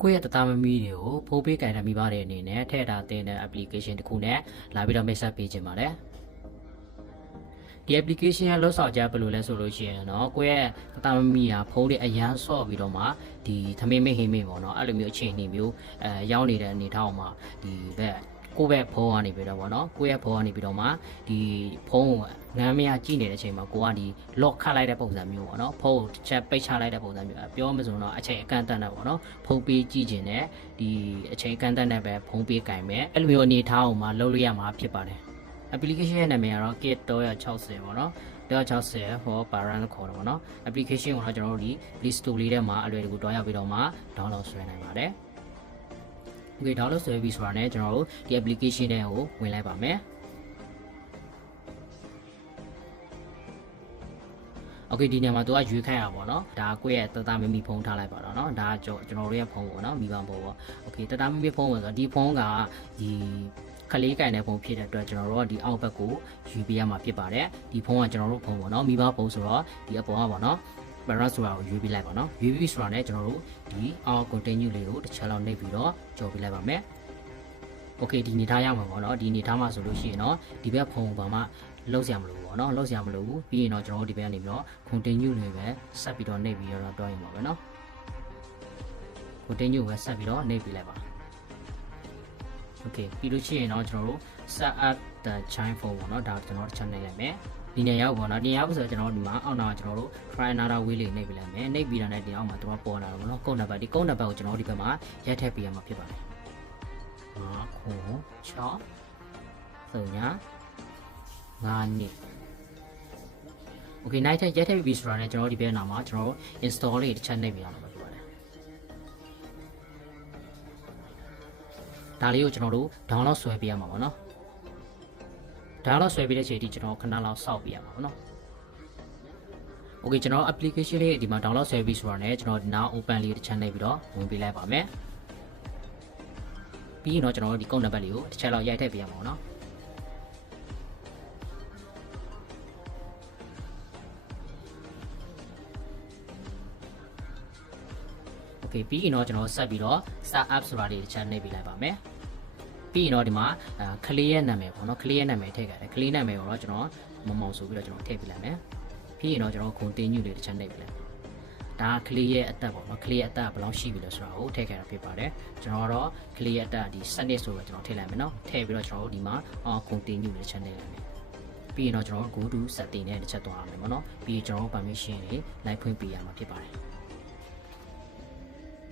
ကိုယ့်ရဲ့တသားမမီတွေကိုဖိုးပေးကင်တဲ့မိဘတွေအနေနဲ့ထည့်ထားတဲ့ application တစ်ခုနဲ့လာပြီးတော့မိတ်ဆက်ပေးခြင်းပါတယ်ဒီ application ရဲ့လောက်ဆောင်ချက်ဘယ်လိုလဲဆိုလို့ရှိရင်เนาะကိုယ့်ရဲ့တသားမမီဟာဖုန်းတွေအရန်ဆော့ပြီးတော့မှဒီသမင်းမဟင်းမေးပေါ့เนาะအဲ့လိုမျိုးအခြေအနေမျိုးရောက်နေတဲ့အနေထားအောင်မှာဒီဘက်ကိုယ့်ဘက်ဖုန်းကနေပြီးတော့ပေါ့နော်ကိုယ့်ရဲ့ဖုန်းကနေပြီးတော့မှဒီဖုန်းကိုငမ်းမရကြည့်နေတဲ့အချိန်မှာကိုကဒီ lock ခတ်လိုက်တဲ့ပုံစံမျိုးပေါ့နော်ဖုန်းတစ်ချက်ပိတ်ချလိုက်တဲ့ပုံစံမျိုးပြောမစုံတော့အချိန်အကန့်အသတ်နဲ့ပေါ့နော်ဖုန်းပေးကြည့်ခြင်းနဲ့ဒီအချိန်အကန့်အသတ်နဲ့ပဲဖုန်းပေးကင်မယ်အဲ့လိုမျိုးအနေထားအောင်မှာလုပ်လို့ရမှာဖြစ်ပါတယ် application ရဲ့နာမည်ကတော့ kit360 ပေါ့နော်360 for parent ခေါ်တယ်ပေါ့နော် application ကိုတော့ကျွန်တော်တို့ဒီ Play Store လေးထဲမှာအလွယ်တကူတွားရောက်ပြီးတော့မှ download ဆွဲနိုင်ပါတယ်โอเคdownload ဆွဲပြီးဆိုတာနဲ့ကျွန်တော်တို့ဒီ application တွေကိုဝင်လိုက်ပါမယ်โอเคဒီနေရာမှာသူကရွေးခိုင်းရပါတော့ဒါကိုယ့်ရဲ့တသားမမီဖုန်းထားလိုက်ပါတော့เนาะဒါကျွန်တော်တို့ရဲ့ဖုန်းပေါ့เนาะမိဘဖုန်းပေါ့โอเคတသားမမီဖုန်းဝင်ဆိုဒီဖုန်းကဒီခလေးကင်တဲ့ဖုန်းဖြစ်တဲ့အတွက်ကျွန်တော်တို့ကဒီအောက်ဘက်ကိုယူပေးရမှာဖြစ်ပါတယ်ဒီဖုန်းကကျွန်တော်တို့ဖုန်းပေါ့เนาะမိဘဖုန်းဆိုတော့ဒီအပေါ်ကပေါ့เนาะBarra ဆိုတာကိုရွေးပြလိုက်ပါเนาะရွေးပြီးဆိုတာနဲ့ကျွန်တော်တို့ဒီအောက် continue လေးကိုတစ်ချက်လောက်နှိပ်ပြီးတော့ကြော်ပြလိုက်ပါမယ်โอเคဒီနေထားရမှာပေါ့เนาะဒီနေထားမှာဆိုလို့ရှိရင်เนาะဒီဘက်ဖုန်းဘာမှလုံးစရာမလိုဘူးပေါ့เนาะလုံးစရာမလိုဘူးပြီးရင်တော့ကျွန်တော်တို့ဒီဘက်ကနေပြီးတော့ continue လေးပဲဆက်ပြီးတော့နှိပ်ပြီးတော့တွားရင်ပါပဲเนาะ continue ပဲဆက်ပြီးတော့နှိပ်ပြလိုက်ပါโอเคပြီးလို့ရှိရင်တော့ကျွန်တော်တို့ set up the child phone ပေါ့เนาะဒါကျွန်တော်တို့ချက်နှိပ်လိုက်မယ်ဒီနေရောက်ပေါ့နော်ဒီရောက်ဆိုတော့ကျွန်တော်တို့ဒီမှာအောက်နာကျွန်တော်တို့ try another way လေးနှိပ်ပြလိုက်မယ်နှိပ်ပြီးတော့လည်းဒီအောက်မှာတော့ပေါ်လာတော့ပေါ့နော်ကုန်းနံပါတ်ဒီကုန်းနံပါတ်ကိုကျွန်တော်တို့ဒီဘက်မှာရိုက်ထည့်ပေးရမှာဖြစ်ပါတယ်5ခု6 3ည5နှစ် Okay နိုင်ထည့်ရိုက်ထည့်ပြီးဆိုတာနဲ့ကျွန်တော်တို့ဒီဘက်နာမှာကျွန်တော်တို့ install လေးတစ်ချက်နှိပ်ပြရမှာဖြစ်ပါတယ်ဒါလေးကိုကျွန်တော်တို့ download ဆွဲပေးရမှာပေါ့နော်ဒါတော့ဆွဲပြီးတဲ့ချိန်ထိကျွန်တော်ခဏလောက်စောင့်ပြရမှာပေါ့နော်။ Okay ကျွန်တော် application လေးဒီမှာ download ဆွဲပြီးဆိုတာနဲ့ကျွန်တော်ဒီနောက် open လေးတစ်ချက်နှိပ်ပြီးတော့ဝင်ပေးလိုက်ပါမယ်။ပြီးရင်တော့ကျွန်တော်တို့ဒီကုန်းနံပါတ်လေးကိုတစ်ချက်လောက်ရိုက်ထည့်ပေးရမှာပေါ့နော်။ Okay ပြီးရင်တော့ကျွန်တော်ဆက်ပြီးတော့ start up ဆိုတာလေးတစ်ချက်နှိပ်ပေးလိုက်ပါမယ်။ပြီးရင်တော့ဒီမှာကလေးရဲ့နာမည်ပေါ့နော်ကလေးရဲ့နာမည်ထည့်ခဲ့တယ်ကလေးနာမည်ကိုတော့ကျွန်တော်မမောင်ဆိုပြီးတော့ကျွန်တော်ထည့်ပြလိုက်မယ်ပြီးရင်တော့ကျွန်တော် continue လေးတစ်ချက်နှိပ်ပြလိုက်ဒါကလေးရဲ့အသက်ပေါ့နော်ကလေးရဲ့အသက်ကဘယ်လောက်ရှိပြီလဲဆိုတာကိုထည့်ခဲ့တာဖြစ်ပါတယ်ကျွန်တော်တော့ကလေးရဲ့အသက်ဒီစနစ်ဆိုတော့ကျွန်တော်ထည့်လိုက်မယ်နော်ထည့်ပြီးတော့ကျွန်တော်တို့ဒီမှာ continue လေးတစ်ချက်နှိပ်လိုက်မယ်ပြီးရင်တော့ကျွန်တော် go to setting နဲ့တစ်ချက်သွားရမယ်ပေါ့နော်ပြီးရင်ကျွန်တော် permission တွေလိုက်ဖွင့်ပေးရမှာဖြစ်ပါတယ်